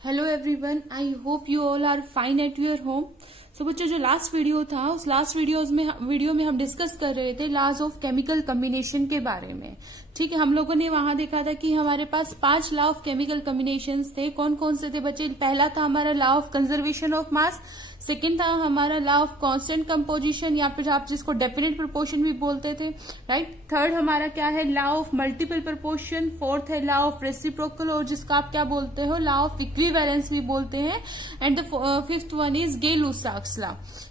Hello everyone, I hope you all are fine at your home. So बच्चों, जो last video था उस last video में हम डिस्कस कर रहे थे लॉज ऑफ केमिकल कॉम्बिनेशन के बारे में। ठीक है, हम लोगों ने वहां देखा था कि हमारे पास 5 लॉ ऑफ केमिकल कॉम्बिनेशंस थे। कौन कौन से थे बच्चे? पहला था हमारा law of conservation of mass, second था हमारा लॉ ऑफ कांस्टेंट कंपोजिशन या फिर आप जिसको डेफिनेट प्रोपोर्शन भी बोलते थे, राइट। थर्ड हमारा क्या है? Law of multiple proportion. Fourth है लॉ ऑफ रेसिप्रोकल, और जिसका आप क्या बोलते हो? लॉ ऑफ इक्विवेलेंस भी बोलते हैं। And the fifth one is Gay-Lussac's law.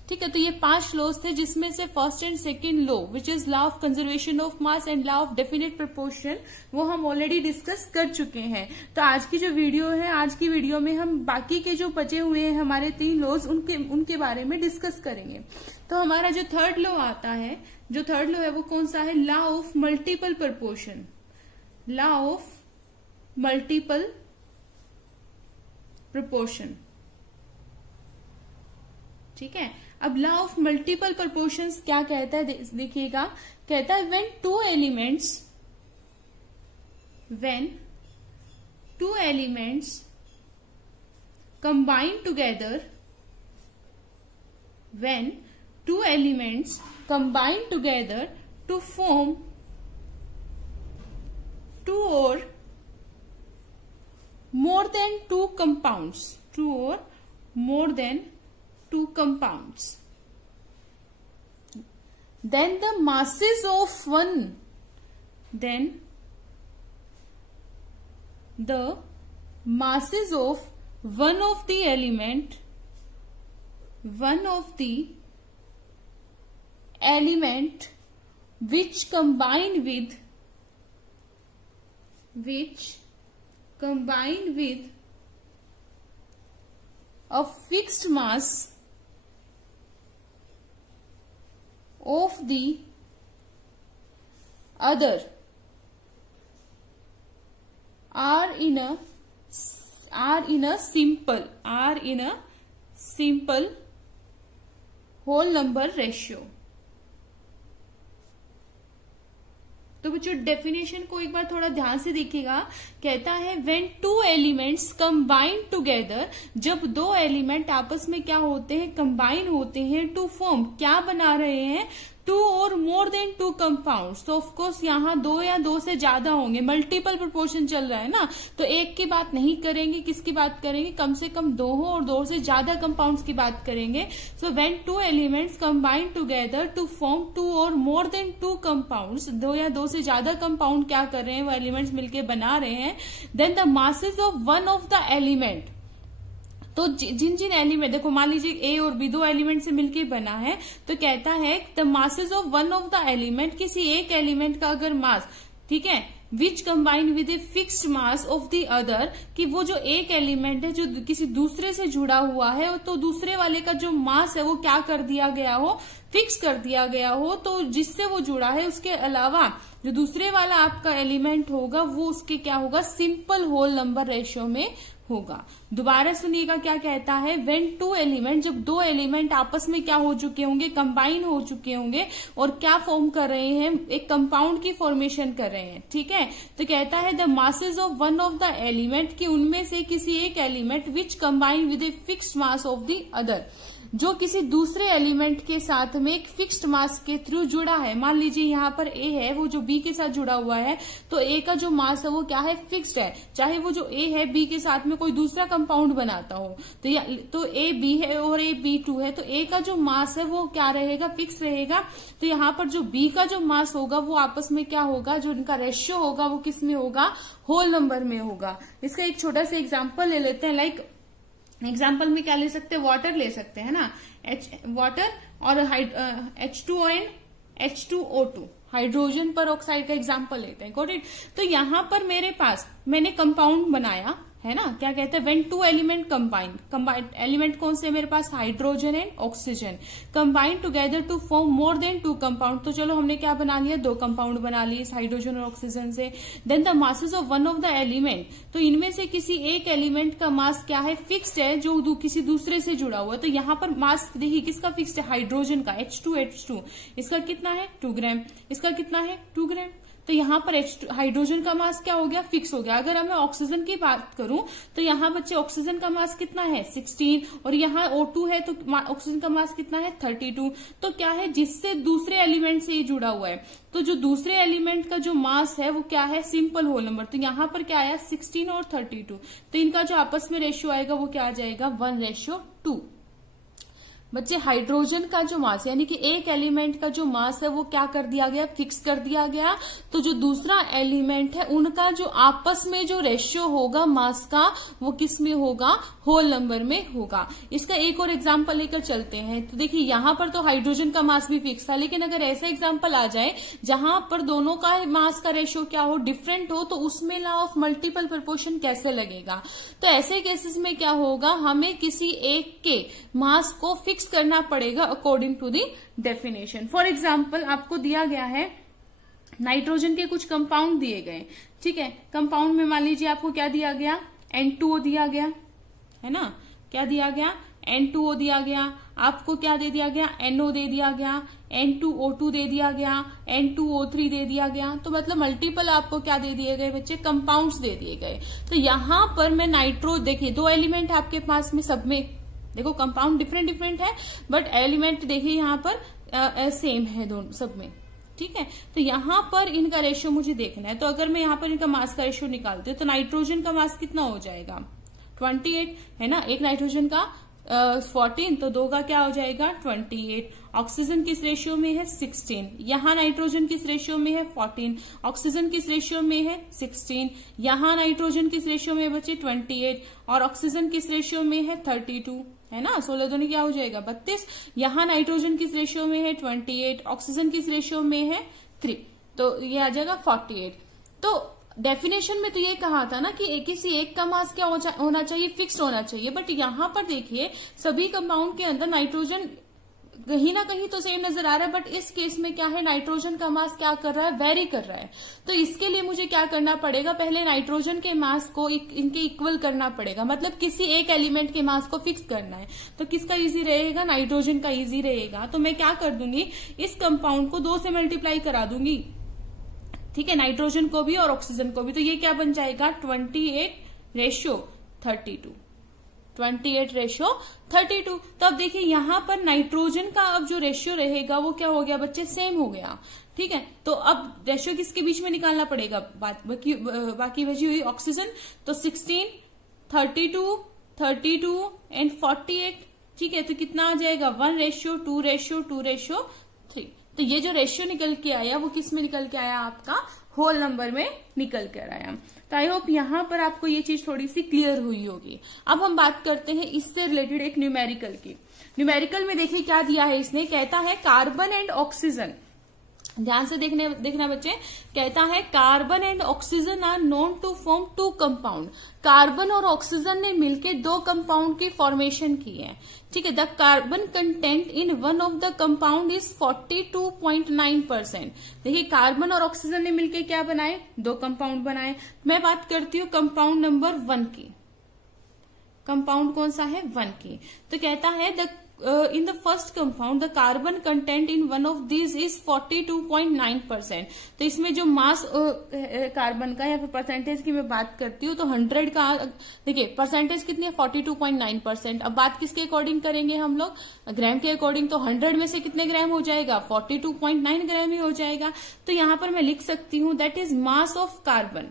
ठीक है, तो ये 5 लॉज थे, जिसमें से first and second law which is law of conservation of mass and law of definite proportion, वो हम ऑलरेडी डिस्कस कर चुके हैं। तो आज की जो वीडियो है, आज की वीडियो में हम बाकी के जो बचे हुए हैं हमारे 3 लॉज उनके बारे में डिस्कस करेंगे। तो हमारा जो थर्ड लॉ आता है, जो थर्ड लॉ है वो कौन सा है? Law of multiple proportion. Law of multiple proportion. ठीक है, अब लॉ ऑफ मल्टीपल प्रोपोर्शंस क्या कहता है? देखिएगा, कहता है when two elements combine together, when two elements combine together to form two or more than two compounds, then the masses of one of the element which combine with a fixed mass of the other are in a simple whole number ratio। तो बच्चों, definition को एक बार थोड़ा ध्यान से देखिएगा। कहता है when two elements combine together, जब 2 एलिमेंट आपस में क्या होते हैं? कंबाइन होते हैं। टू फॉर्म, क्या बना रहे हैं? 2 और मोर देन 2 कंपाउंड्स। तो ऑफकोर्स यहाँ 2 या 2 से ज्यादा होंगे। मल्टीपल प्रोपोर्शन चल रहा है ना, तो एक की बात नहीं करेंगे। किसकी बात करेंगे? कम से कम 2 हो और 2 से ज्यादा कंपाउंड्स की बात करेंगे। So when 2 elements combine together to form 2 और मोर देन 2 कंपाउंड्स, 2 या 2 से ज्यादा कंपाउंड क्या कर रहे हैं? वो एलिमेंट्स मिलकर बना रहे हैं। Then the masses of one of the element, तो जिन एलिमेंट, देखो मान लीजिए ए और बी 2 एलिमेंट से मिलके बना है, तो कहता है the masses of one of the element, किसी एक एलिमेंट का अगर मास, ठीक है, which combine with a fixed mass of the other, कि वो जो एक एलिमेंट है जो किसी दूसरे से जुड़ा हुआ है, तो दूसरे वाले का जो मास है वो क्या कर दिया गया हो? फिक्स कर दिया गया हो। तो जिससे वो जुड़ा है उसके अलावा जो दूसरे वाला आपका एलिमेंट होगा वो उसके क्या होगा? सिंपल होल नंबर रेशियो में होगा। दोबारा सुनिएगा क्या कहता है? व्हेन 2 एलिमेंट, जब 2 एलिमेंट आपस में क्या हो चुके होंगे? कंबाइन हो चुके होंगे और क्या फॉर्म कर रहे हैं? एक कंपाउंड की फॉर्मेशन कर रहे हैं। ठीक है, तो कहता है the masses of one of the element, कि उनमें से किसी एक element which combine with a fixed mass of the other, जो किसी दूसरे एलिमेंट के साथ में एक फिक्स्ड मास के थ्रू जुड़ा है। मान लीजिए यहाँ पर ए है, वो जो बी के साथ जुड़ा हुआ है, तो ए का जो मास है वो क्या है? फिक्स्ड है। चाहे वो जो ए है बी के साथ में कोई दूसरा कंपाउंड बनाता हो, तो ए बी है और ए बी 2 है, तो ए का जो मास है वो क्या रहेगा? फिक्स रहेगा। तो यहाँ पर जो बी का जो मास होगा वो आपस में क्या होगा? जो इनका रेशियो होगा वो किस में होगा? होल नंबर में होगा। इसका एक छोटा सा एग्जाम्पल ले लेते हैं। लाइक एग्जाम्पल में क्या ले सकते हैं? वाटर ले सकते हैं ना, वाटर और H2O एंड H2O2, हाइड्रोजन पर ऑक्साइड का एग्जाम्पल लेते हैं। Got it? तो यहां पर मेरे पास मैंने कंपाउंड बनाया है ना, क्या कहते हैं? व्हेन 2 एलिमेंट कंबाइंड एलिमेंट कौन से मेरे पास? Hydrogen and oxygen combined together to form more than 2 compound. तो चलो हमने क्या बना लिया? 2 कंपाउंड बना लिए इस हाइड्रोजन और ऑक्सीजन से। Then the masses of one of the element, तो इनमें से किसी एक एलिमेंट का मास क्या है? फिक्स्ड है, जो किसी दूसरे से जुड़ा हुआ है। तो यहाँ पर मास देखिए किसका फिक्स्ड है? हाइड्रोजन का, H2 इसका कितना है? 2 ग्राम। इसका कितना है? 2 ग्राम। तो यहाँ पर हाइड्रोजन का मास क्या हो गया, फिक्स हो गया। अगर मैं ऑक्सीजन की बात करूं तो यहाँ बच्चे ऑक्सीजन का मास कितना है 16 और यहाँ O2 है तो ऑक्सीजन का मास कितना है 32। तो क्या है, जिससे दूसरे एलिमेंट से ये जुड़ा हुआ है, तो जो दूसरे एलिमेंट का जो मास है वो क्या है, सिंपल होल नंबर। तो यहाँ पर क्या आया 16 और 32, तो इनका जो आपस में रेशियो आएगा वो क्या आ जाएगा 1:2। बच्चे हाइड्रोजन का जो मास यानी कि एक एलिमेंट का जो मास है वो क्या कर दिया गया, फिक्स कर दिया गया। तो जो दूसरा एलिमेंट है उनका जो आपस में जो रेशियो होगा मास का वो किस में होगा, होल नंबर में होगा। इसका एक और एग्जांपल लेकर चलते हैं। तो देखिए यहाँ पर तो हाइड्रोजन का मास भी फिक्स था, लेकिन अगर ऐसा एग्जांपल आ जाए जहां पर दोनों का मास का रेशियो क्या हो, डिफरेंट हो, तो उसमें लॉ ऑफ मल्टीपल प्रोपोर्शन कैसे लगेगा। तो ऐसे केसेस में क्या होगा, हमें किसी एक के मास को फिक्स करना पड़ेगा according to the definition. For example आपको दिया गया है नाइट्रोजन के कुछ कंपाउंड दिए गए, ठीक है। कंपाउंड में मान लीजिए आपको क्या दिया गया, N2O दिया गया है ना, क्या दिया गया N2O दिया गया, आपको क्या दे दिया गया NO दे दिया गया, N2O2 दे दिया गया, N2O3 दे दिया गया। तो मतलब मल्टीपल आपको क्या दे दिए गए बच्चे, कंपाउंड्स दे दिए गए। तो यहां पर मैं नाइट्रो, देखिए दो एलिमेंट आपके पास में सब में, देखो कंपाउंड डिफरेंट डिफरेंट है बट एलिमेंट देखिए यहाँ पर सेम है दोनों सब में, ठीक है। तो यहाँ पर इनका रेशियो मुझे देखना है। तो अगर मैं यहाँ पर इनका मास का रेशियो निकालती हूँ तो नाइट्रोजन का मास कितना हो जाएगा 28 है ना, एक नाइट्रोजन का 14, तो दो का क्या हो जाएगा 28। ऑक्सीजन किस रेशियो में है 16, यहाँ नाइट्रोजन किस रेशियो में है 14, ऑक्सीजन किस रेशियो में है 16, यहाँ नाइट्रोजन किस रेशियो में बचे 28 और ऑक्सीजन किस रेशियो में है 32 है ना, 16 दोनों क्या हो जाएगा 32। यहाँ नाइट्रोजन किस रेशियो में है 28, ऑक्सीजन किस रेशियो में है 3, तो ये आ जाएगा 48। तो डेफिनेशन में तो ये कहा था ना कि किसी एक का मास क्या होना चाहिए, फिक्स्ड होना चाहिए। बट यहाँ पर देखिए सभी कंपाउंड के अंदर नाइट्रोजन कहीं ना कहीं तो सेम नजर आ रहा है, बट इस केस में क्या है, नाइट्रोजन का मास क्या कर रहा है, वेरी कर रहा है। तो इसके लिए मुझे क्या करना पड़ेगा, पहले नाइट्रोजन के मास को इनके इक्वल करना पड़ेगा, मतलब किसी एक एलिमेंट के मास को फिक्स करना है। तो किसका इजी रहेगा, नाइट्रोजन का इजी रहेगा। तो मैं क्या कर दूंगी, इस कंपाउंड को 2 से मल्टीप्लाई करा दूंगी, ठीक है, नाइट्रोजन को भी और ऑक्सीजन को भी। तो ये क्या बन जाएगा 28:32, 28:32। तो अब देखिए यहाँ पर नाइट्रोजन का अब जो रेशियो रहेगा वो क्या हो गया बच्चे, सेम हो गया, ठीक है। तो अब रेशियो किसके बीच में निकालना पड़ेगा, बाकी बची हुई ऑक्सीजन। तो 16, 32 एंड 48, ठीक है। तो कितना आ जाएगा 1:2:2:3। तो ये जो रेशियो निकल के आया वो किस में निकल के आया, आपका होल नंबर में निकल कर आया। तो आई होप यहाँ पर आपको ये चीज थोड़ी सी क्लियर हुई होगी। अब हम बात करते हैं इससे रिलेटेड एक न्यूमेरिकल की। न्यूमेरिकल में देखिए क्या दिया है इसने, कहता है कार्बन एंड ऑक्सीजन, ध्यान से देखना बच्चे, कहता है carbon and oxygen are known to form 2 compound. Carbon और ऑक्सीजन ने मिलकर 2 कंपाउंड की फॉर्मेशन की है, ठीक है। The carbon content in one of the compound is 42.9%। देखिए कार्बन और ऑक्सीजन ने मिलकर क्या बनाए, 2 कंपाउंड बनाए। मैं बात करती हूँ कंपाउंड नंबर 1 की। कंपाउंड कौन सा है 1 की। तो कहता है the in the first compound the carbon content in one of these is 42.9%। तो इसमें जो मास कार्बन का या फिर परसेंटेज की मैं बात करती हूँ तो 100 का, देखिए परसेंटेज कितनी है 42.9%। अब बात किसके अकॉर्डिंग करेंगे हम लोग, ग्राम के अकॉर्डिंग। तो 100 में से कितने ग्राम हो जाएगा 42.9 ग्राम ही हो जाएगा। तो यहाँ पर मैं लिख सकती हूँ that is mass of carbon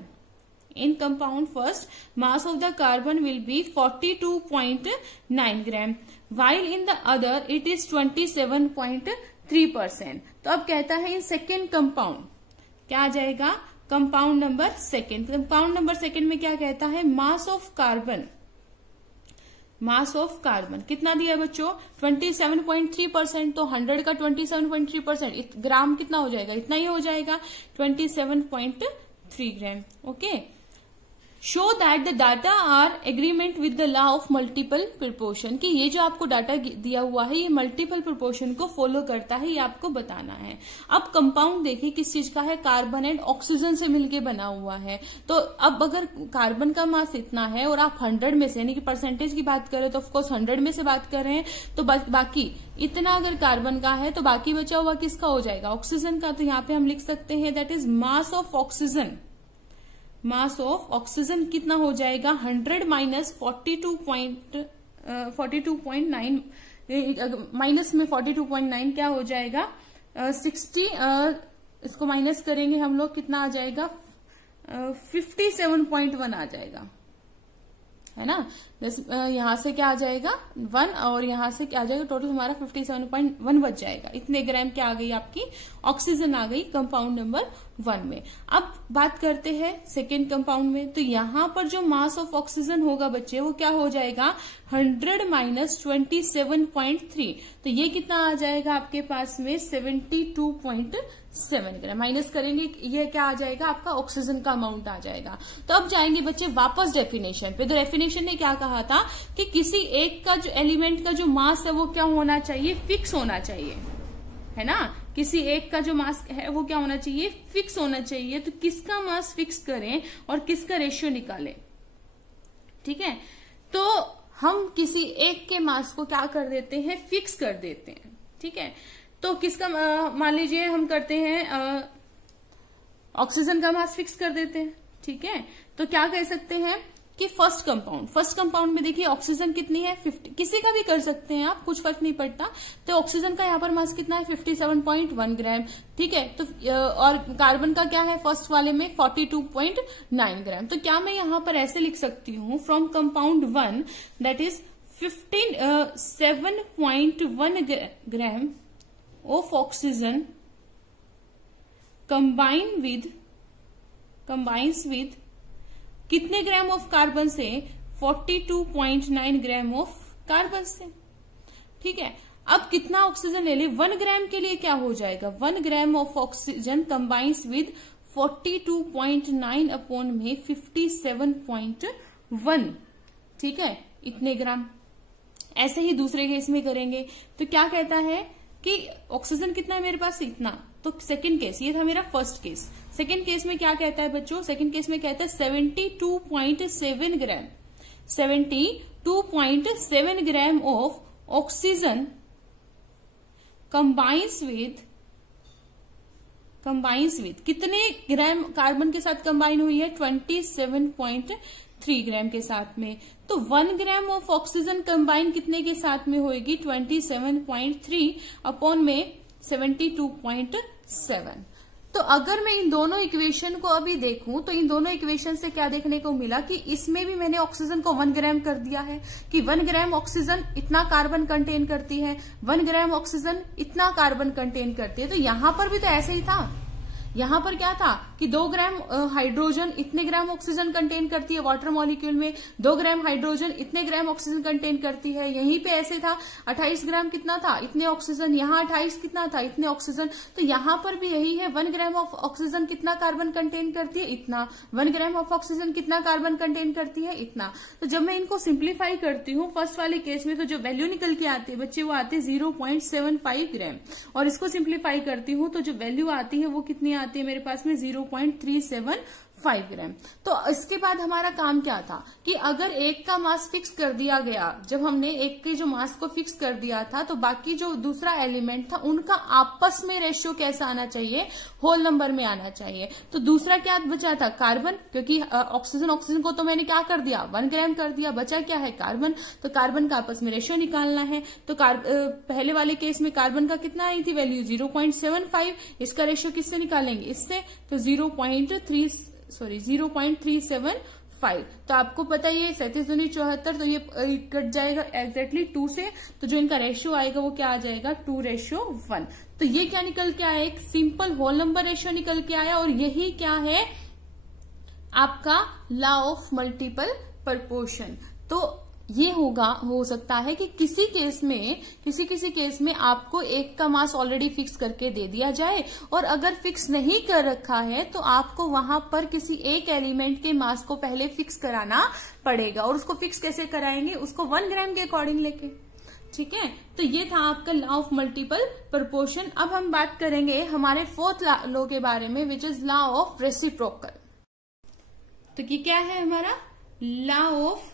in compound first, mass of the carbon will be 42.9 gram, while in the other it is 27.3%। तो अब कहता है इन सेकेंड कंपाउंड क्या आ जाएगा, compound number second. Compound number second में क्या कहता है, मास ऑफ कार्बन कितना दिया बच्चों 27.3%। तो 100 का 27.3% ग्राम कितना हो जाएगा, इतना ही हो जाएगा 27.3 gram. Okay, show that the data are agreement with the law of multiple proportion, कि ये जो आपको डाटा दिया हुआ है ये मल्टीपल प्रोपोर्शन को फॉलो करता है, ये आपको बताना है। अब कंपाउंड देखिए किस चीज का है, कार्बन एंड ऑक्सीजन से मिलके बना हुआ है। तो अब अगर कार्बन का मास इतना है और आप 100 में से यानी कि परसेंटेज की बात करें तो ऑफकोर्स 100 में से बात कर रहे हैं, तो बाकी इतना अगर कार्बन का है तो बाकी बचा हुआ किसका हो जाएगा, ऑक्सीजन का। तो यहाँ पे हम लिख सकते हैं that is mass of oxygen. Mass of oxygen कितना हो जाएगा, 100 माइनस 42.9 माइनस में 42.9 क्या हो जाएगा 60, इसको माइनस करेंगे हम लोग कितना आ जाएगा 57.1 आ जाएगा, है ना। यहां से क्या आ जाएगा 1 और यहां से क्या आ जाएगा, टोटल हमारा 57.1 बच जाएगा। इतने ग्राम क्या आ गई आपकी ऑक्सीजन आ गई कंपाउंड नंबर 1 में। अब बात करते हैं सेकेंड कंपाउंड में। तो यहां पर जो मास ऑफ ऑक्सीजन होगा बच्चे वो क्या हो जाएगा 100 माइनस 27.3, तो ये कितना आ जाएगा आपके पास में 72.7 ग्राम। माइनस करेंगे ये क्या आ जाएगा आपका ऑक्सीजन का अमाउंट आ जाएगा। तो अब जाएंगे बच्चे वापस डेफिनेशन पे। तो डेफिनेशन ने क्या कहा था कि किसी एक का जो एलिमेंट का जो मास है वो क्या होना चाहिए, फिक्स होना चाहिए, है ना। किसी एक का जो मास है वो क्या होना चाहिए, फिक्स होना चाहिए। तो किसका मास फिक्स करें और किसका रेशियो निकालें, ठीक है। तो हम किसी एक के मास को क्या कर देते हैं, फिक्स कर देते हैं, ठीक है। तो किसका मान लीजिए हम करते हैं ऑक्सीजन का मास फिक्स कर देते हैं, ठीक है। तो क्या कह सकते हैं कि फर्स्ट कंपाउंड में देखिए ऑक्सीजन कितनी है 50, किसी का भी कर सकते हैं आप, कुछ फर्क नहीं पड़ता। तो ऑक्सीजन का यहाँ पर मास कितना है 57.1 ग्राम, ठीक है। तो और कार्बन का क्या है फर्स्ट वाले में 42.9 ग्राम। तो क्या मैं यहाँ पर ऐसे लिख सकती हूँ from compound 1 that is 7.1 gram of oxygen combines with कितने ग्राम ऑफ कार्बन से 42.9 ग्राम ऑफ कार्बन से, ठीक है। अब कितना ऑक्सीजन ले ले, 1 ग्राम के लिए क्या हो जाएगा 1 ग्राम of oxygen combines with 42.9 upon में 57.1, ठीक है, इतने ग्राम। ऐसे ही दूसरे केस में करेंगे तो क्या कहता है कि ऑक्सीजन कितना है मेरे पास इतना। तो सेकंड केस, ये था मेरा फर्स्ट केस। सेकंड केस में क्या कहता है बच्चों, सेकंड केस में कहता है 72.7 ग्राम 72.7 ग्राम ऑफ ऑक्सीजन कंबाइंस विद कितने ग्राम कार्बन के साथ कंबाइन हुई है 27.3 ग्राम के साथ में। तो 1 ग्राम ऑफ ऑक्सीजन कंबाइन कितने के साथ में होएगी 27.3 अपॉन में 72.7। तो अगर मैं इन दोनों इक्वेशन को अभी देखूं तो इन दोनों इक्वेशन से क्या देखने को मिला कि इसमें भी मैंने ऑक्सीजन को 1 ग्राम कर दिया है कि 1 ग्राम ऑक्सीजन इतना कार्बन कंटेन करती है, 1 ग्राम ऑक्सीजन इतना कार्बन कंटेन करती है। तो यहां पर भी तो ऐसे ही था, यहां पर क्या था कि 2 ग्राम हाइड्रोजन इतने ग्राम ऑक्सीजन कंटेन करती है वाटर मॉलिक्यूल में, 2 ग्राम हाइड्रोजन इतने ग्राम ऑक्सीजन कंटेन करती है। यहीं पे ऐसे था 28 ग्राम कितना था इतने ऑक्सीजन, यहाँ 28 कितना था इतने ऑक्सीजन। तो यहां पर भी यही है 1 ग्राम ऑफ ऑक्सीजन कितना कार्बन कंटेन करती है इतना, 1 ग्राम ऑफ ऑक्सीजन कितना कार्बन कंटेन करती है इतना। तो जब मैं इनको सिंप्लीफाई करती हूँ फर्स्ट वाले केस में तो जो वैल्यू निकल के आती है बच्चे वो आते हैं 0.75 ग्राम, और इसको सिंप्लीफाई करती हूँ तो जो वैल्यू आती है वो कितनी आती है मेरे पास में 0.375 ग्राम। तो इसके बाद हमारा काम क्या था कि अगर एक का मास फिक्स कर दिया गया, जब हमने एक के जो मास को फिक्स कर दिया था तो बाकी जो दूसरा एलिमेंट था उनका आपस में रेशियो कैसा आना चाहिए, होल नंबर में आना चाहिए। तो दूसरा क्या बचा था कार्बन, क्योंकि ऑक्सीजन को तो मैंने क्या कर दिया 1 ग्राम कर दिया, बचा क्या है कार्बन। तो कार्बन का आपस में रेशियो निकालना है। तो पहले वाले केस में कार्बन का कितना आई थी वैल्यू 0.75, इसका रेशियो किससे निकालेंगे इससे, तो 0.375। तो आपको पता ही है 37 दूनी 74, तो ये कट जाएगा एग्जैक्टली 2 से। तो जो इनका रेशियो आएगा वो क्या आ जाएगा 2:1। तो ये क्या निकल के आया, एक सिंपल होल नंबर रेशियो निकल के आया। और यही क्या है आपका लॉ ऑफ मल्टीपल प्रोपोर्शन। तो ये हो सकता है कि किसी केस में आपको एक का मास ऑलरेडी फिक्स करके दे दिया जाए, और अगर फिक्स नहीं कर रखा है तो आपको वहां पर किसी एक एलिमेंट के मास को पहले फिक्स कराना पड़ेगा। और उसको फिक्स कैसे कराएंगे? उसको 1 ग्राम के अकॉर्डिंग लेके। ठीक है, तो ये था आपका लॉ ऑफ मल्टीपल प्रोपोर्शन। अब हम बात करेंगे हमारे 4th लॉ के बारे में, विच इज लॉ ऑफ रेसिप्रोकल। तो ये क्या है हमारा? लॉ ऑफ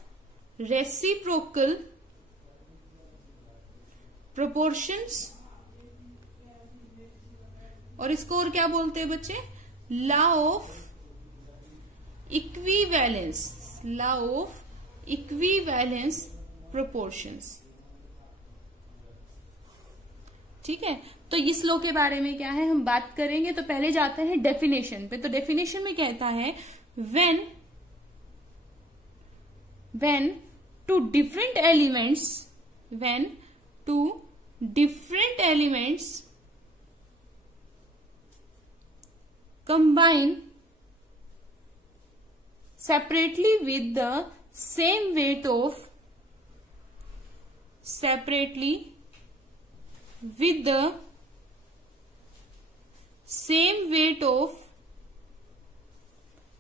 रेसिप्रोकल प्रोपोर्शंस, और इसको और क्या बोलते हैं बच्चे? Law of equivalence, law of equivalence proportions. ठीक है, तो इस लॉ के बारे में क्या है हम बात करेंगे। तो पहले जाते हैं डेफिनेशन पे। तो डेफिनेशन में कहता है when two different elements combine separately with the same weight of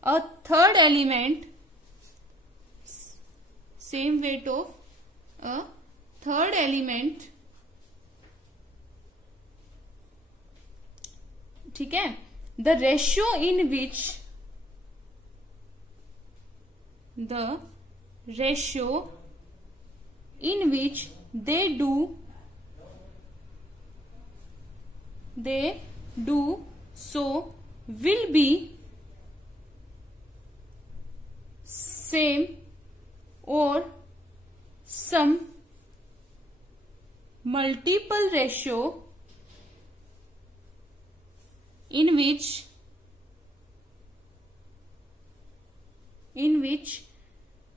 a third element, ठीक है, the ratio in which they do so will be same or some multiple ratio in which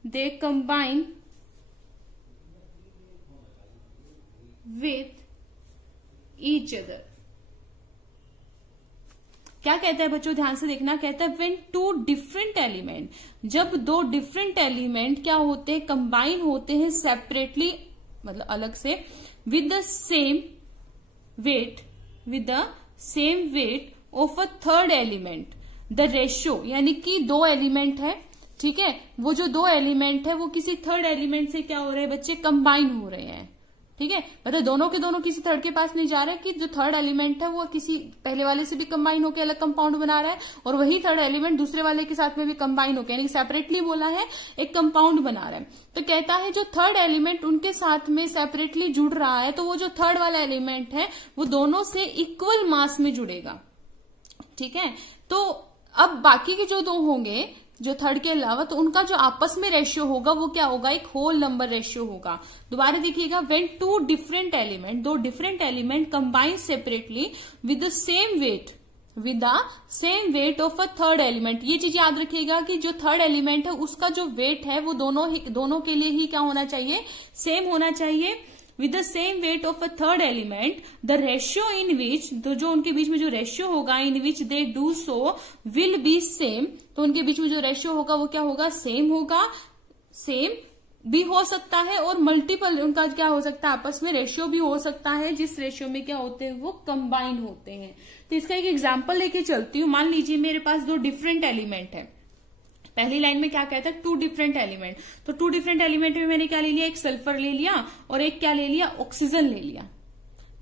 they combine with each other। क्या कहता है बच्चों? ध्यान से देखना। कहता है when two different element, जब 2 डिफरेंट एलिमेंट क्या होते हैं? कंबाइन होते हैं सेपरेटली, मतलब अलग से, with the same weight of a third element, the ratio, यानी कि 2 एलिमेंट है, ठीक है, वो जो 2 एलिमेंट है वो किसी थर्ड एलिमेंट से क्या हो रहे हैं बच्चे? कंबाइन हो रहे हैं। ठीक है, मतलब दोनों के दोनों किसी थर्ड के पास नहीं जा रहे, कि जो थर्ड एलिमेंट है वो किसी पहले वाले से भी कंबाइन होकर अलग कंपाउंड बना रहा है, और वही थर्ड एलिमेंट दूसरे वाले के साथ में भी कंबाइन होकर, यानी सेपरेटली बोला है, एक कंपाउंड बना रहा है। तो कहता है जो थर्ड एलिमेंट उनके साथ में सेपरेटली जुड़ रहा है, तो वो जो थर्ड वाला एलिमेंट है वो दोनों से इक्वल मास में जुड़ेगा। ठीक है, तो अब बाकी के जो 2 होंगे जो थर्ड के अलावा, तो उनका जो आपस में रेशियो होगा वो क्या होगा? एक होल नंबर रेशियो होगा। दोबारा देखिएगा, when 2 different element combine separately with the same weight of a third element। ये चीज याद रखिएगा कि जो थर्ड एलिमेंट है उसका जो वेट है वो दोनों के लिए ही क्या होना चाहिए? सेम होना चाहिए। with the same weight of a third element, the ratio in which, तो जो उनके बीच में जो रेशियो होगा, in which they do so will be same, तो उनके बीच में जो रेशियो होगा वो क्या होगा? सेम होगा। सेम भी हो सकता है और मल्टीपल उनका क्या हो सकता है? आपस में रेशियो भी हो सकता है, जिस रेशियो में क्या होते हैं? वो कंबाइन होते हैं। तो इसका एक एग्जाम्पल लेके चलती हूँ। मान लीजिए मेरे पास 2 डिफरेंट एलिमेंट है। पहली लाइन में क्या कहता है? 2 डिफरेंट एलिमेंट। तो 2 डिफरेंट एलिमेंट में मैंने क्या ले लिया? एक सल्फर ले लिया और एक क्या ले लिया? ऑक्सीजन ले लिया।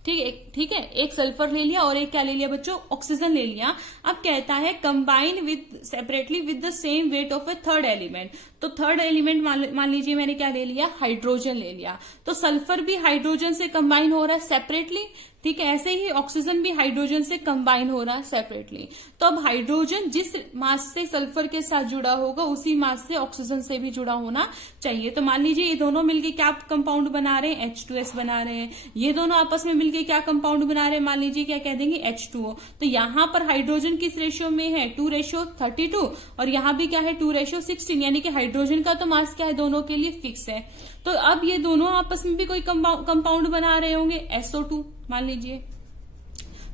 ठीक है, एक सल्फर ले लिया और एक क्या ले लिया बच्चों? ऑक्सीजन ले लिया। अब कहता है combine with separately with the same weight of A third element. तो थर्ड एलिमेंट मान लीजिए मैंने क्या ले लिया? हाइड्रोजन ले लिया। तो सल्फर भी हाइड्रोजन से कंबाइन हो रहा है सेपरेटली। ठीक है, ऐसे ही ऑक्सीजन भी हाइड्रोजन से कंबाइन हो रहा है सेपरेटली। तो अब हाइड्रोजन जिस मास से सल्फर के साथ जुड़ा होगा उसी मास से ऑक्सीजन से भी जुड़ा होना चाहिए। तो मान लीजिए ये दोनों मिलके क्या कंपाउंड बना रहे हैं? H2S बना रहे हैं। ये दोनों आपस में मिलके क्या कंपाउंड बना रहे हैं? मान लीजिए क्या कह देंगे? H2O। तो यहां पर हाइड्रोजन किस रेशियो में है? 2:32 और यहां भी क्या है? 2:16, यानी कि हाइड्रोजन का तो मास क्या है? दोनों के लिए फिक्स है। तो अब ये दोनों आपस में भी कोई कंपाउंड बना रहे होंगे, SO2 मान लीजिए।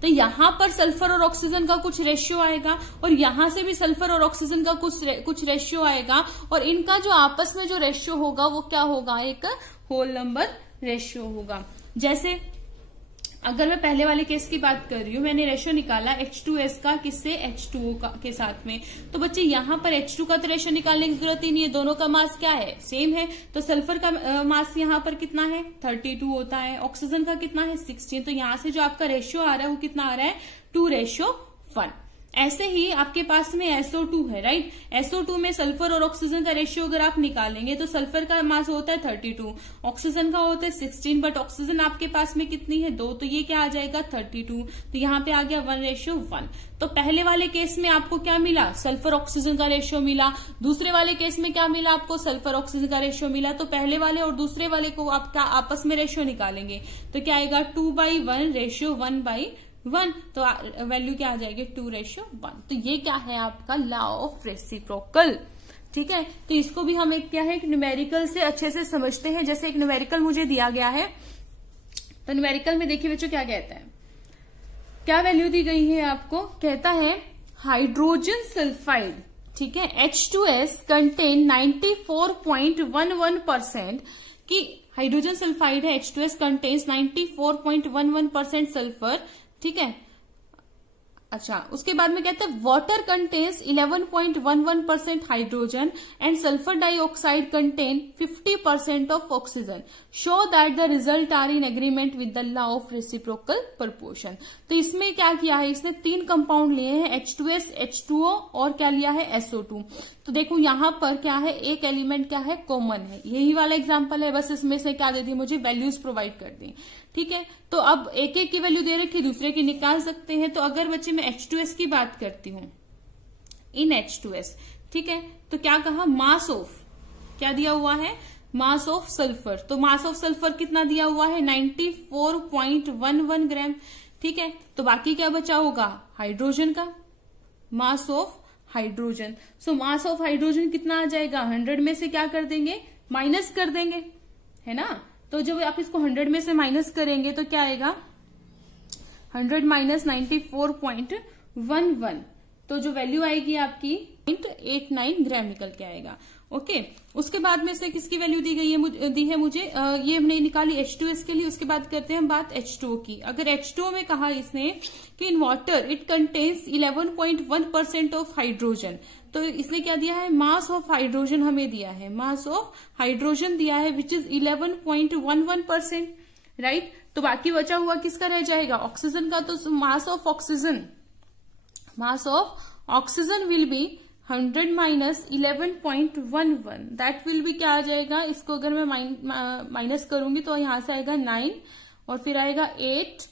तो यहाँ पर सल्फर और ऑक्सीजन का कुछ रेशियो आएगा और यहां से भी सल्फर और ऑक्सीजन का कुछ रेशियो आएगा और इनका जो आपस में जो रेशियो होगा वो क्या होगा, एक होल नंबर रेशियो होगा। जैसे अगर मैं पहले वाले केस की बात कर रही हूँ, मैंने रेशियो निकाला H2S का किससे, H2O के साथ में, तो बच्चे यहाँ पर H2 का तो रेशियो निकालने की जरूरत ही नहीं है, दोनों का मास क्या है, सेम है। तो सल्फर का मास यहाँ पर कितना है, 32 होता है, ऑक्सीजन का कितना है, 16। तो यहाँ से जो आपका रेशियो आ रहा है वो कितना आ रहा है, 2:1। ऐसे ही आपके पास में SO2 है, राइट। SO2 में सल्फर और ऑक्सीजन का रेशियो अगर आप निकालेंगे तो सल्फर का मास होता है 32, ऑक्सीजन का होता है 16, बट ऑक्सीजन आपके पास में कितनी है, 2, तो ये क्या आ जाएगा 32। तो यहाँ पे आ गया 1:1। तो पहले वाले केस में आपको क्या मिला, सल्फर ऑक्सीजन का रेशियो मिला। दूसरे वाले केस में क्या मिला आपको, सल्फर ऑक्सीजन का रेशियो मिला। तो पहले वाले और दूसरे वाले को आप क्या आपस में रेशियो निकालेंगे तो क्या आएगा, 2:1 रेशियो 1:1। तो वैल्यू क्या आ जाएगी, 2:1। तो ये क्या है आपका लॉ ऑफ रेसिप्रोकल, ठीक है। तो इसको भी हम एक क्या है, न्यूमेरिकल से अच्छे से समझते हैं। जैसे एक न्यूमेरिकल मुझे दिया गया है, तो न्यूमेरिकल में देखिए बच्चों क्या कहता है, क्या वैल्यू दी गई है आपको, कहता है हाइड्रोजन सल्फाइड, ठीक है, H2S कंटेन 94.11% की हाइड्रोजन सल्फाइड है, H2S कंटेन्स 94.11% सल्फर, ठीक है। अच्छा, उसके बाद में कहते हैं water contains 11.11% hydrogen and sulphur dioxide contain 50% of oxygen, show that the result are in agreement with the law of reciprocal proportion. तो इसमें क्या किया है, इसने 3 कंपाउंड लिए हैं, H2S, H2O और क्या लिया है, SO2। तो देखो यहां पर क्या है, एक एलिमेंट क्या है, कॉमन है, यही वाला एग्जांपल है, बस इसमें से क्या दे दी मुझे, वैल्यूज प्रोवाइड कर दी, ठीक है। तो अब एक एक की वैल्यू दे रखी, दूसरे की निकाल सकते हैं। तो अगर बच्चे मैं H2S की बात करती हूं, इन H2S, ठीक है, तो क्या कहा, मास ऑफ, क्या दिया हुआ है, मास ऑफ सल्फर। तो मास ऑफ सल्फर कितना दिया हुआ है, 94.11 ग्राम, ठीक है। तो बाकी क्या बचा होगा, हाइड्रोजन का mass of hydrogen. So mass of hydrogen कितना आ जाएगा, 100 में से क्या कर देंगे, माइनस कर देंगे, है ना। तो जब आप इसको 100 में से माइनस करेंगे तो क्या आएगा, 100 माइनस 94.11, तो जो वैल्यू आएगी आपकी 0.89 ग्राम निकल के आएगा। ओके, उसके बाद में से किसकी वैल्यू दी है मुझे, ये हमने निकाली H2S के लिए। उसके बाद करते हैं हम बात H2O की। अगर H2O में कहा इसने कि in water it contains 11.1% of hydrogen, तो इसने क्या दिया है, मास ऑफ हाइड्रोजन हमें दिया है, मास ऑफ हाइड्रोजन दिया है विच इज 11.11%, राइट। तो बाकी बचा हुआ किसका रह जाएगा, ऑक्सीजन का। तो mass of oxygen will be 100 minus 11.11, that will be क्या आ जाएगा, इसको अगर मैं माइनस करूंगी तो यहां से आएगा 9 और फिर आएगा 8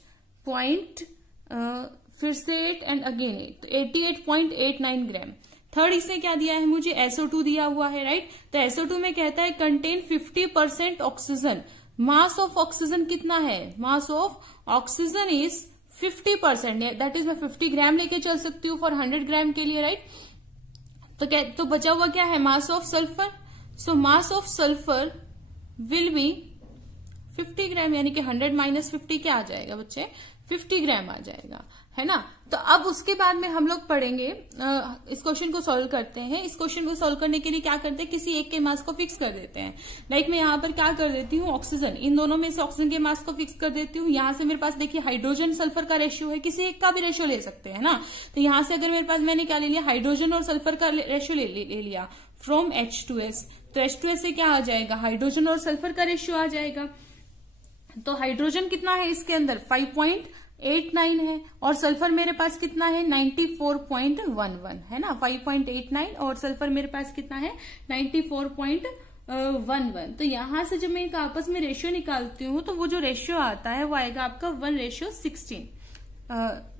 फिर से 8 एंड अगेन 8, तो 88.89 ग्राम। थर्ड इसने क्या दिया है मुझे, SO2 दिया हुआ है, राइट। तो SO2 में कहता है contain 50% oxygen, mass of oxygen कितना है, mass of oxygen is 50%, that is मैं 50 ग्राम लेके चल सकती हूँ फॉर 100 ग्राम के लिए, राइट। तो बचा हुआ क्या है, mass of sulphur. So mass of sulphur will be 50 ग्राम, यानी कि 100 माइनस 50 क्या आ जाएगा बच्चे, 50 ग्राम आ जाएगा, है ना। तो अब उसके बाद में हम लोग पढ़ेंगे, इस क्वेश्चन को सॉल्व करते हैं। इस क्वेश्चन को सॉल्व करने के लिए क्या करते हैं, किसी एक के मास को फिक्स कर देते हैं। लाइक मैं यहाँ पर क्या कर देती हूँ, ऑक्सीजन, इन दोनों में से ऑक्सीजन के मास को फिक्स कर देती हूँ। यहाँ से मेरे पास देखिए हाइड्रोजन सल्फर का रेशियो है, किसी एक का भी रेशियो ले सकते हैं ना। तो यहाँ से अगर मेरे पास, मैंने क्या ले लिया, हाइड्रोजन और सल्फर का रेशियो ले लिया फ्रॉम H2S। तो H2S से क्या आ जाएगा, हाइड्रोजन और सल्फर का रेशियो आ जाएगा। तो हाइड्रोजन कितना है इसके अंदर, 5.89 है, और सल्फर मेरे पास कितना है, 94.11, है ना। 5.89 और सल्फर मेरे पास कितना है, 94.11। तो यहां से जब मैं इनका आपस में रेशियो निकालती हूँ तो वो जो रेशियो आता है वो आएगा आपका 1:16।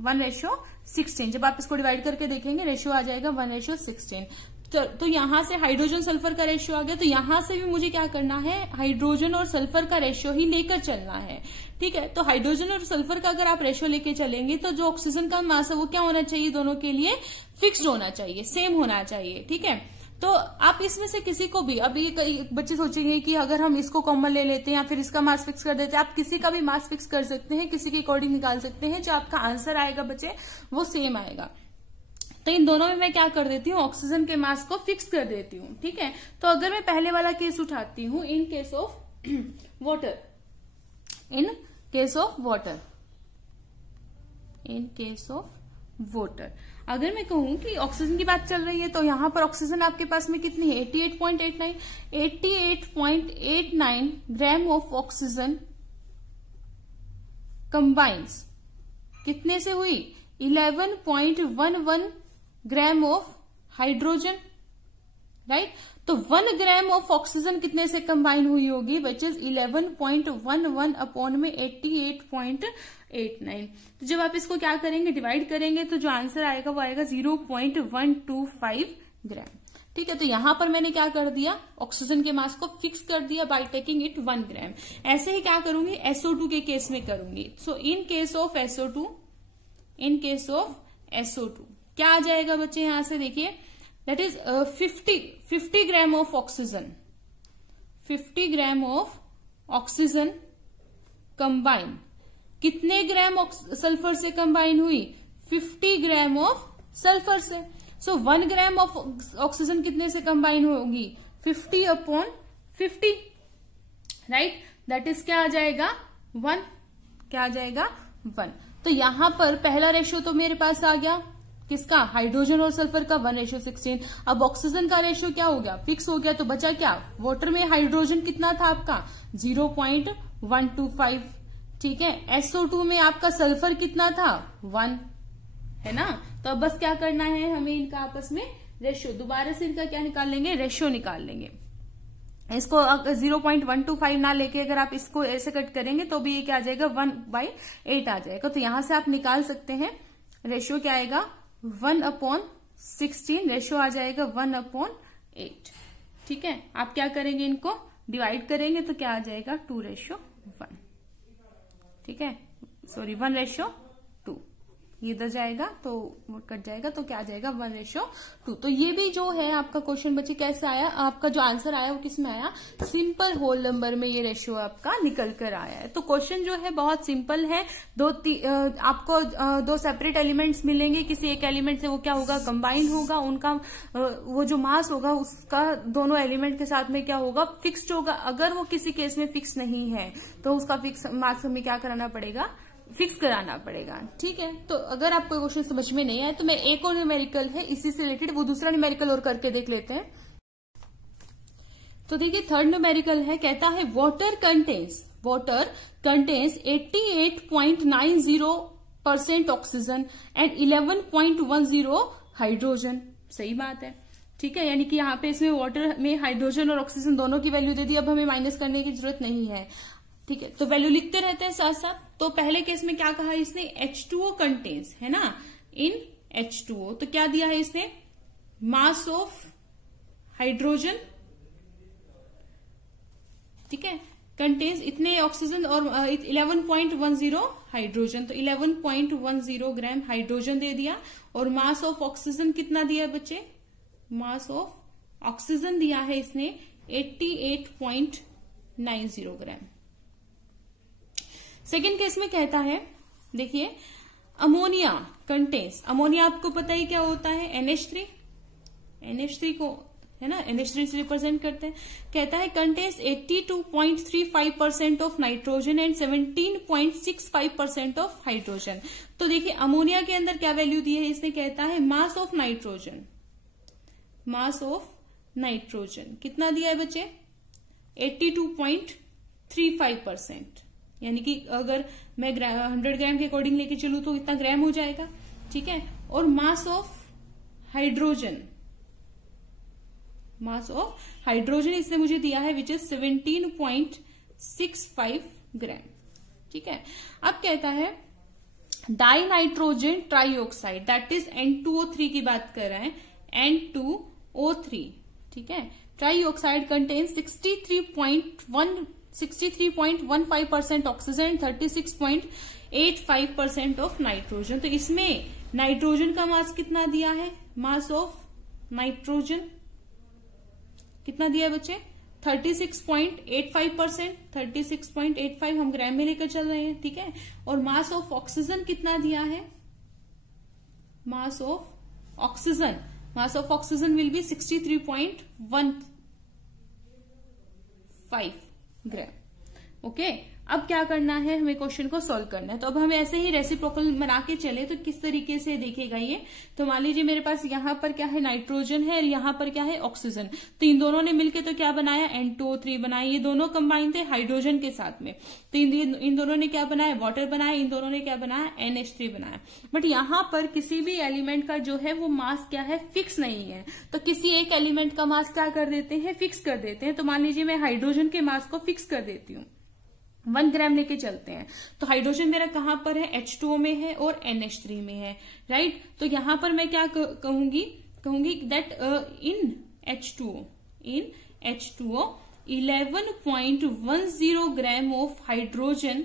1:16 जब आप इसको डिवाइड करके देखेंगे रेशियो आ जाएगा 1:16। तो यहां से हाइड्रोजन सल्फर का रेशियो आ गया। तो यहां से भी मुझे क्या करना है, हाइड्रोजन और सल्फर का रेशियो ही लेकर चलना है, ठीक है। तो हाइड्रोजन और सल्फर का अगर आप रेशियो लेके चलेंगे तो जो ऑक्सीजन का मास है वो क्या होना चाहिए, दोनों के लिए फिक्स्ड होना चाहिए, सेम होना चाहिए, ठीक है। तो आप इसमें से किसी को भी, अभी कई बच्चे सोचेंगे कि अगर हम इसको कॉमन ले लेते हैं या फिर इसका मास फिक्स कर देते हैं, आप किसी का भी मास फिक्स कर सकते हैं, किसी के अकॉर्डिंग निकाल सकते हैं, जो आपका आंसर आएगा बच्चे वो सेम आएगा। तो इन दोनों में मैं क्या कर देती हूँ, ऑक्सीजन के मास को फिक्स कर देती हूँ। ठीक है, तो अगर मैं पहले वाला केस उठाती हूँ, इन case of water, in case of water, in case of water, अगर मैं कहूं कि ऑक्सीजन की बात चल रही है तो यहां पर ऑक्सीजन आपके पास में कितनी है, 88.89 ग्राम ऑफ ऑक्सीजन कंबाइंस कितने से हुई, 11.11 ग्राम ऑफ हाइड्रोजन, राइट। तो 1 ग्राम ऑफ ऑक्सीजन कितने से कंबाइन हुई होगी, विच इज 11.11 अपॉन में 88.89। तो जब आप इसको क्या करेंगे, डिवाइड करेंगे, तो जो आंसर आएगा वो आएगा 0.125 ग्राम। ठीक है, तो यहां पर मैंने क्या कर दिया, ऑक्सीजन के मास को फिक्स कर दिया बाय टेकिंग इट 1 ग्राम। ऐसे ही क्या करूंगी, SO2 के केस में करूंगी। So in case of SO2, in case of SO2 क्या आ जाएगा बच्चे, यहां से देखिए, that is 50 gram of oxygen, 50 gram of oxygen combine कितने ग्राम सल्फर से कंबाइन हुई, 50 ग्राम ऑफ सल्फर से। सो 1 ग्राम ऑफ ऑक्सीजन कितने से कंबाइन होगी, 50 अपॉन 50, राइट। दैट इज क्या आ जाएगा, 1, क्या आ जाएगा, 1। तो यहां पर पहला रेशियो तो मेरे पास आ गया, किसका, हाइड्रोजन और सल्फर का 1:16। अब ऑक्सीजन का रेशियो क्या हो गया, फिक्स हो गया, तो बचा क्या, वाटर में हाइड्रोजन कितना था आपका, 0.125। ठीक है, SO2 में आपका सल्फर कितना था, 1, है ना। तो अब बस क्या करना है हमें, इनका आपस में रेशियो, दोबारा से इनका क्या निकाल लेंगे, रेशियो निकाल लेंगे। इसको 0.125 ना लेके अगर आप इसको ऐसे कट करेंगे तो भी ये क्या आ जाएगा, 1/8 आ जाएगा। तो यहां से आप निकाल सकते हैं, रेशियो क्या आएगा, 1/16, रेशियो आ जाएगा 1/8। ठीक है, आप क्या करेंगे, इनको डिवाइड करेंगे तो क्या आ जाएगा, 2:1। ठीक है, सॉरी 1:2, ये इधर जाएगा तो कट जाएगा, तो क्या आ जाएगा, 1:2। तो ये भी जो है आपका क्वेश्चन बच्चे कैसा आया, आपका जो आंसर आया वो किसमें आया, सिंपल होल नंबर में ये रेशियो आपका निकल कर आया है। तो क्वेश्चन जो है बहुत सिंपल है, आपको 2 सेपरेट एलिमेंट्स मिलेंगे, किसी एक एलिमेंट से वो क्या होगा, कंबाइन होगा, उनका वो जो मास होगा उसका दोनों एलिमेंट के साथ में क्या होगा, फिक्स्ड होगा। अगर वो किसी केस में फिक्स नहीं है तो उसका फिक्स मास हमें क्या कराना पड़ेगा, फिक्स कराना पड़ेगा। ठीक है, तो अगर आपको क्वेश्चन समझ में नहीं आया तो मैं एक और न्यूमेरिकल है इसी से रिलेटेड, वो दूसरा न्यूमेरिकल और करके देख लेते हैं। तो देखिए, थर्ड न्यूमेरिकल है, कहता है water contains 88.90% oxygen and 11.10 hydrogen. सही बात है, ठीक है, यानी कि यहाँ पे इसमें वाटर में हाइड्रोजन और ऑक्सीजन दोनों की वैल्यू दे दी, अब हमें माइनस करने की जरूरत नहीं है। ठीक है, तो वैल्यू लिखते रहते हैं साथ साथ। तो पहले केस में क्या कहा इसने, H2O कंटेन्स, है ना, इन H2O, तो क्या दिया है इसने, मास ऑफ हाइड्रोजन, ठीक है, कंटेन्स इतने ऑक्सीजन और 11.10 हाइड्रोजन, तो 11.10 ग्राम हाइड्रोजन दे दिया, और मास ऑफ ऑक्सीजन कितना दिया बच्चे, मास ऑफ ऑक्सीजन दिया है इसने 88.90 ग्राम। सेकेंड केस में कहता है, देखिए, अमोनिया कंटेन्स, अमोनिया आपको पता ही क्या होता है, NH3 को, है ना, NH3 से रिप्रेजेंट करते हैं। कहता है contains 82.35% of nitrogen and 17.65% of hydrogen. तो देखिए, अमोनिया के अंदर क्या वैल्यू दी है इसने, कहता है मास ऑफ नाइट्रोजन कितना दिया है बच्चे, 82.35%, यानी कि अगर मैं 100 ग्राम के अकॉर्डिंग लेके चलूं तो इतना ग्राम हो जाएगा। ठीक है, और मास ऑफ हाइड्रोजन इसने मुझे दिया है विच इज 17.65 ग्राम। ठीक है, अब कहता है die nitrogen trioxide, that is N2O3 की बात कर रहे हैं, N2O3, ठीक है, trioxide contain 63.15% oxygen, 36.85% of nitrogen. तो इसमें नाइट्रोजन का मास कितना दिया है, मास ऑफ नाइट्रोजन कितना दिया है बच्चे? 36.85%, 36.85 हम ग्राम में लेकर चल रहे हैं, ठीक है। और मास ऑफ ऑक्सीजन कितना दिया है? Mass of oxygen will be 63.15 gram. Okay, अब क्या करना है, हमें क्वेश्चन को सॉल्व करना है। तो अब हमें ऐसे ही रेसिप्रोकल बना के चले तो किस तरीके से देखेगा ये। तो मान लीजिए मेरे पास यहाँ पर क्या है, नाइट्रोजन है, और यहाँ पर क्या है, ऑक्सीजन। तो इन दोनों ने मिलके तो क्या बनाया, N2O3 बनाया। ये दोनों कंबाइन थे हाइड्रोजन के साथ में, तो इन दोनों ने क्या बनाया, वाटर बनाया। इन दोनों ने क्या बनाया, NH3 बनाया। बट यहाँ पर किसी भी एलिमेंट का जो है वो मास क्या है, फिक्स नहीं है। तो किसी एक एलिमेंट का मास क्या कर देते हैं, फिक्स कर देते हैं। तो मान लीजिए मैं हाइड्रोजन के मास को फिक्स कर देती हूँ, 1 ग्राम लेके चलते हैं। तो हाइड्रोजन मेरा कहां पर है, H2O में है और NH3 में है, राइट। तो यहां पर मैं क्या कहूंगी that in H2O 11.10 gram of hydrogen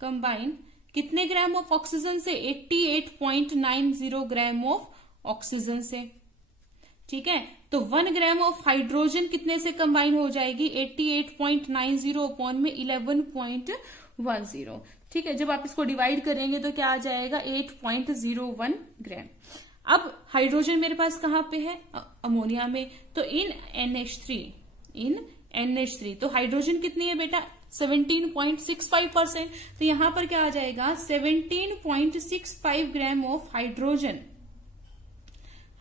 combine कितने ग्राम ऑफ ऑक्सीजन से, 88.90 ग्राम ऑफ ऑक्सीजन से, ठीक है। तो 1 ग्राम ऑफ हाइड्रोजन कितने से कंबाइन हो जाएगी, 88.90 अपॉन में 11.10, ठीक है। जब आप इसको डिवाइड करेंगे तो क्या आ जाएगा, 8.01 ग्राम। अब हाइड्रोजन मेरे पास कहां पे है, अमोनिया में। तो इन NH3 तो हाइड्रोजन कितनी है बेटा, 17.65%। तो यहां पर क्या आ जाएगा, 17.65 ग्राम ऑफ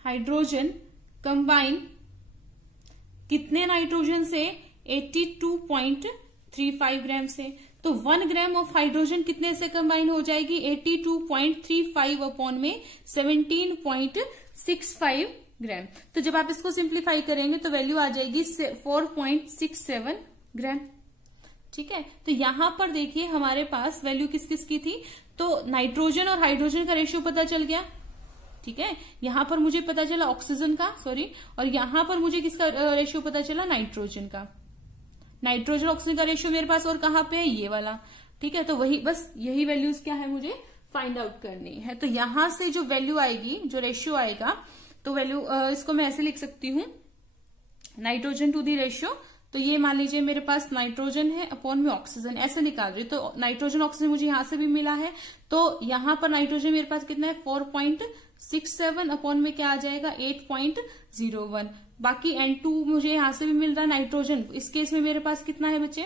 हाइड्रोजन कंबाइन कितने नाइट्रोजन से, 82.35 ग्राम से। तो 1 ग्राम ऑफ हाइड्रोजन कितने से कंबाइन हो जाएगी, 82.35 अपॉन में 17.65 ग्राम। तो जब आप इसको सिंप्लीफाई करेंगे तो वैल्यू आ जाएगी 4.67 ग्राम, ठीक है। तो यहां पर देखिए हमारे पास वैल्यू किस किस की थी, तो नाइट्रोजन और हाइड्रोजन का रेशियो पता चल गया, ठीक है। यहां पर मुझे पता चला ऑक्सीजन का, और यहां पर मुझे किसका रेशियो पता चला, नाइट्रोजन का। नाइट्रोजन ऑक्सीजन का रेशियो मेरे पास और कहां पे है, ये वाला, ठीक है। तो वही बस यही वैल्यूज क्या है मुझे फाइंड आउट करनी है। तो यहां से जो वैल्यू आएगी, जो रेशियो आएगा, तो वैल्यू इसको मैं ऐसे लिख सकती हूँ, नाइट्रोजन टू दी रेशियो। तो ये मान लीजिए मेरे पास नाइट्रोजन है अपॉन में ऑक्सीजन, ऐसे निकाल रही। तो नाइट्रोजन ऑक्सीजन मुझे यहां से भी मिला है, तो यहां पर नाइट्रोजन मेरे पास कितना है, 4.67 अपॉन में क्या आ जाएगा, 8.01। बाकी N2 मुझे यहां से भी मिल रहा है नाइट्रोजन। इस केस में मेरे पास कितना है बच्चे,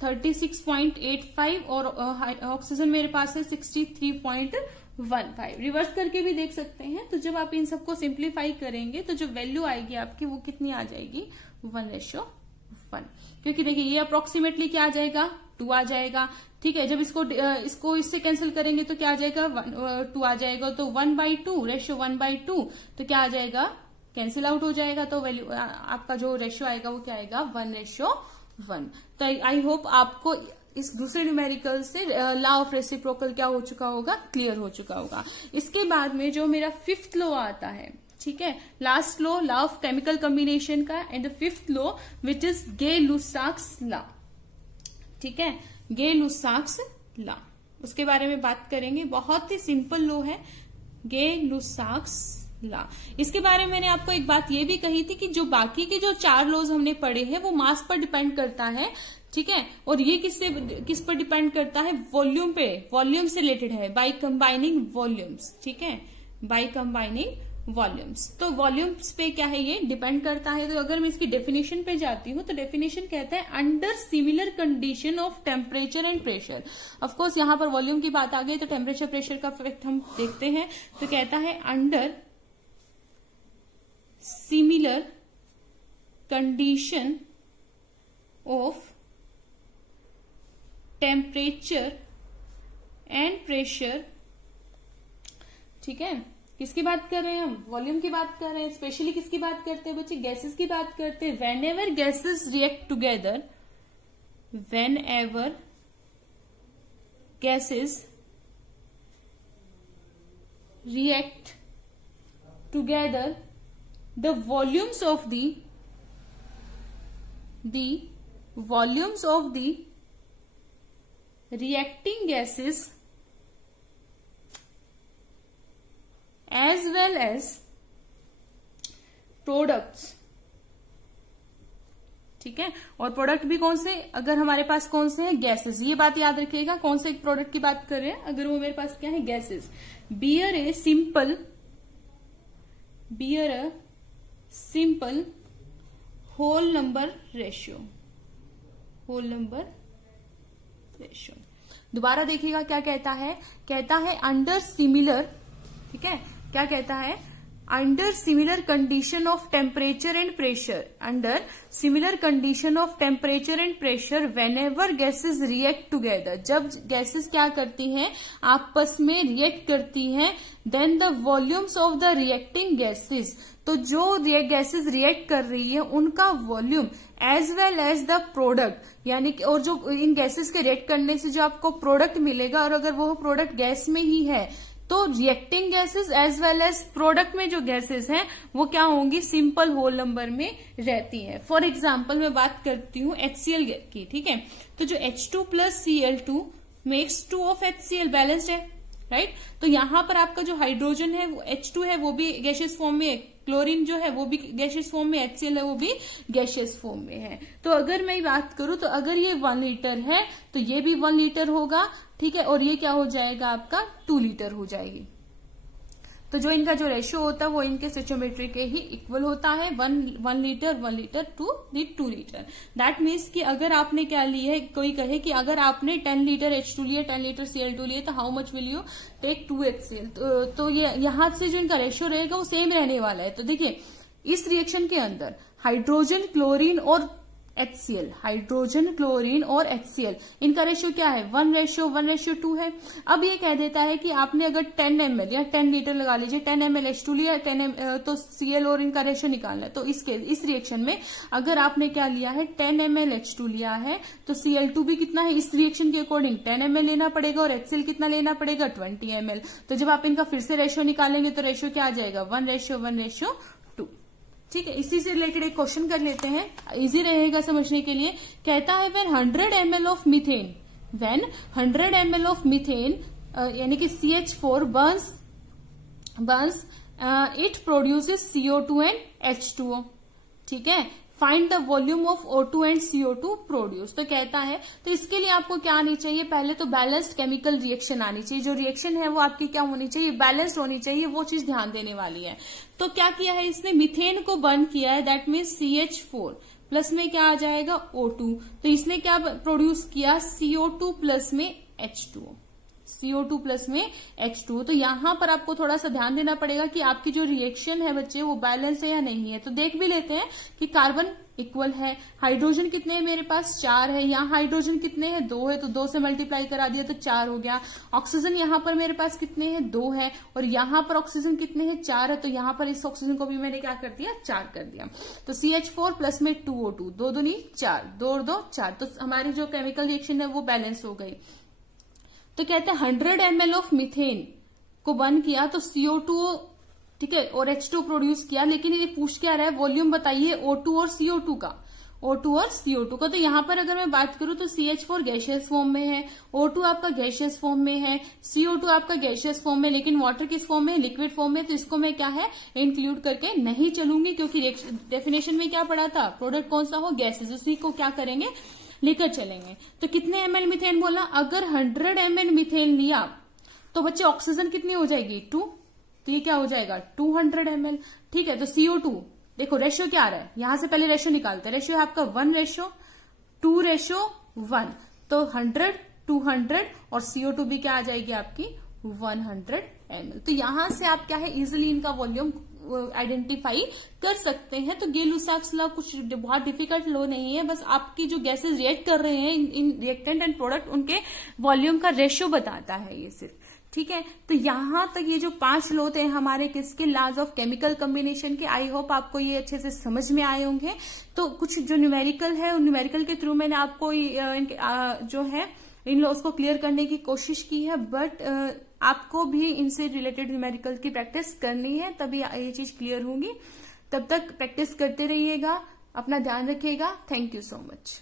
36.85 और ऑक्सीजन मेरे पास है 63.15। रिवर्स करके भी देख सकते हैं। तो जब आप इन सबको सिंप्लीफाई करेंगे तो जो वैल्यू आएगी आपकी वो कितनी आ जाएगी, 1:1। क्योंकि देखिए ये अप्रोक्सीमेटली क्या आ जाएगा, 2 आ जाएगा, ठीक है। जब इसको इससे कैंसिल करेंगे तो क्या आ जाएगा, 2 आ जाएगा। तो 1/2 रेशियो 1/2, तो क्या आ जाएगा, कैंसिल आउट हो जाएगा। तो वैल्यू आपका जो रेशियो आएगा वो क्या आएगा, 1:1। तो आई होप आपको इस दूसरे न्यूमेरिकल से लॉ ऑफ रेसिप्रोकल क्या हो चुका होगा, क्लियर हो चुका होगा। इसके बाद में जो मेरा 5th लॉ आता है, ठीक है, last law of chemical combination का, and the 5th law which is Gay-Lussac's law, ठीक है, गे-लुसाक्स लॉ, उसके बारे में बात करेंगे। बहुत ही सिंपल लॉ है गे-लुसाक्स लॉ। इसके बारे में मैंने आपको एक बात ये भी कही थी कि जो बाकी के जो 4 लॉज हमने पढ़े हैं वो मास पर डिपेंड करता है, ठीक है। और ये किस पर डिपेंड करता है, वॉल्यूम पे, वॉल्यूम से रिलेटेड है, बाय कंबाइनिंग वॉल्यूम्स, ठीक है, बाय कंबाइनिंग वॉल्यूम्स। तो वॉल्यूम्स पे क्या है, ये डिपेंड करता है। तो अगर मैं इसकी डेफिनेशन पे जाती हूँ तो डेफिनेशन कहता है under similar condition of temperature and pressure. Of course यहाँ पर वॉल्यूम की बात आ गई तो टेम्परेचर प्रेशर का इफेक्ट हम देखते हैं। तो कहता है under similar condition of temperature and pressure, ठीक है। किसकी बात कर रहे हैं हम, वॉल्यूम की बात कर रहे हैं। स्पेशली किसकी बात करते हैं बच्चे, गैसेस की बात करते हैं। Whenever gases react together, whenever gases react together, the volumes of the reacting gases as well as products, ठीक है। और प्रोडक्ट भी कौन से, अगर हमारे पास कौन से हैं, गैसेस, ये बात याद रखिएगा, कौन से प्रोडक्ट की बात कर रहे हैं, अगर वो मेरे पास क्या है, gases. Bear a simple whole number ratio, whole number ratio. दोबारा देखिएगा क्या कहता है अंडर सिमिलर, ठीक है, क्या कहता है, under similar condition of temperature and pressure, under similar condition of temperature and pressure whenever gases react together, जब गैसेस क्या करती हैं, आपस में रिएक्ट करती हैं, then the volumes of the reacting gases, तो जो गैसेस रिएक्ट कर रही है उनका volume as well as the product, यानी कि और जो इन गैसेस के रिएक्ट करने से जो आपको प्रोडक्ट मिलेगा, और अगर वो प्रोडक्ट गैस में ही है तो reacting gases as well as product में जो गैसेस हैं वो क्या होंगी, सिंपल होल नंबर में रहती है। फॉर एग्जाम्पल मैं बात करती हूँ HCl की, ठीक है, तो जो H2 plus Cl2 makes 2 of HCl, balanced है, राइट। तो यहां पर आपका जो हाइड्रोजन है वो H2 है, वो भी गैशियस फॉर्म में है, क्लोरीन जो है वो भी गैशियस फॉर्म में, HCl है वो भी गैशियस फॉर्म में है। तो अगर मैं बात करूं तो अगर ये 1 लीटर है तो ये भी 1 लीटर होगा, ठीक है, और ये क्या हो जाएगा आपका 2 लीटर हो जाएगी। तो जो इनका जो रेशियो होता है वो इनके स्टोइचियोमेट्री के ही इक्वल होता है, 1 litre to 2 litre. That means कि अगर आपने क्या लिया है, कोई कहे कि अगर आपने 10 लीटर H2 लिया, 10 लीटर Cl2 लिया, तो how much will you take 2 HCl, तो ये यहां से जो इनका रेशियो रहेगा वो सेम रहने वाला है। तो देखिए इस रिएक्शन के अंदर हाइड्रोजन, क्लोरीन और HCl, हाइड्रोजन, क्लोरीन और HCl, इनका रेशियो क्या है, 1:2 है। अब ये कह देता है कि आपने अगर 10 ml या 10 लीटर लगा लीजिए, 10 ml H2 लिया, 10 तो Cl और इनका रेशियो निकालना है। तो इस रिएक्शन में अगर आपने क्या लिया है, 10 ml H2 लिया है, तो Cl2 भी कितना है, इस रिएक्शन के अकॉर्डिंग 10 ml लेना पड़ेगा, और HCl कितना लेना पड़ेगा, 20 ml। तो जब आप इनका फिर से रेशियो निकालेंगे तो रेशियो क्या आ जाएगा, 1:2। ठीक है, इसी से रिलेटेड एक क्वेश्चन कर लेते हैं, इजी रहेगा समझने के लिए। कहता है when 100 ml of methane, when 100 ml of methane यानी कि CH4 Burns it produces CO2 and H2O, ठीक है। Find the volume of O2 and CO2 produce. तो कहता है, तो इसके लिए आपको क्या आनी चाहिए, पहले तो बैलेंस्ड केमिकल रिएक्शन आनी चाहिए, जो रिएक्शन है वो आपकी क्या होनी चाहिए, बैलेंस्ड होनी चाहिए, वो चीज ध्यान देने वाली है। तो क्या किया है इसने, मीथेन को बर्न किया है, दैट मीन्स CH4 प्लस में क्या आ जाएगा, O2, तो इसने क्या प्रोड्यूस किया, CO2 प्लस में H2O, CO2 प्लस में H2O। तो यहां पर आपको थोड़ा सा ध्यान देना पड़ेगा कि आपकी जो रिएक्शन है बच्चे वो बैलेंस है या नहीं है। तो देख भी लेते हैं कि कार्बन इक्वल है, हाइड्रोजन कितने हैं मेरे पास, 4 है, यहाँ हाइड्रोजन कितने हैं, 2 है, तो 2 से मल्टीप्लाई करा दिया तो 4 हो गया। ऑक्सीजन यहाँ पर मेरे पास कितने हैं, 2 है, और यहाँ पर ऑक्सीजन कितने हैं, 4 है, तो यहाँ पर इस ऑक्सीजन को भी मैंने क्या कर दिया, 4 कर दिया। तो CH4 प्लस में 2O2, 2 दूनी 4, 2 और 2 4, तो हमारी जो केमिकल रिएक्शन है वो बैलेंस हो गई। तो कहते हैं 100 ml ऑफ मीथेन को बर्न किया तो CO2, ठीक है, और H2 प्रोड्यूस किया, लेकिन ये पूछ क्या रहा है, वॉल्यूम बताइए O2 और CO2 का, O2 और CO2 का। तो यहां पर अगर मैं बात करूं तो CH4 गैशियस फॉर्म में है, O2 आपका गैशियस फॉर्म में है, CO2 आपका गैशियस फॉर्म में, लेकिन वाटर किस फॉर्म में है, लिक्विड फॉर्म में। तो इसको मैं क्या है, इंक्लूड करके नहीं चलूंगी, क्योंकि डेफिनेशन में क्या पढ़ा था, प्रोडक्ट कौन सा हो, गैसेस, उसी को क्या करेंगे, लेकर चलेंगे। तो कितने ml मीथेन बोला, अगर 100 ml मीथेन लिया तो बच्चे ऑक्सीजन कितनी हो जाएगी, 2, तो ये क्या हो जाएगा 200 ml, ठीक है। तो CO2 देखो रेशियो क्या आ रहा है, यहां से पहले रेशियो निकालते हैं, रेशियो है आपका 1:2:1, तो 100, 200 और CO2 भी क्या आ जाएगी आपकी 100 ml। तो यहां से आप क्या है, इजिली इनका वॉल्यूम आइडेंटिफाई कर सकते हैं। तो गे-लुसाक्स लॉ कुछ बहुत डिफिकल्ट लॉ नहीं है, बस आपकी जो गैसेस रिएक्ट कर रहे हैं इन रिएक्टेंट एंड प्रोडक्ट, उनके वॉल्यूम का रेशियो बताता है ये सिर्फ, ठीक है। तो यहां तक ये जो 5 लॉ थे हमारे किसके, लॉज ऑफ केमिकल कॉम्बिनेशन के, आई होप आपको ये अच्छे से समझ में आए होंगे। तो कुछ जो न्यूमेरिकल है, उन न्यूमेरिकल के थ्रू मैंने आपको जो है इन लॉज को क्लियर करने की कोशिश की है, बट आपको भी इनसे रिलेटेड न्यूमेरिकल की प्रैक्टिस करनी है, तभी ये चीज क्लियर होगी। तब तक प्रैक्टिस करते रहिएगा, अपना ध्यान रखिएगा। Thank you so much.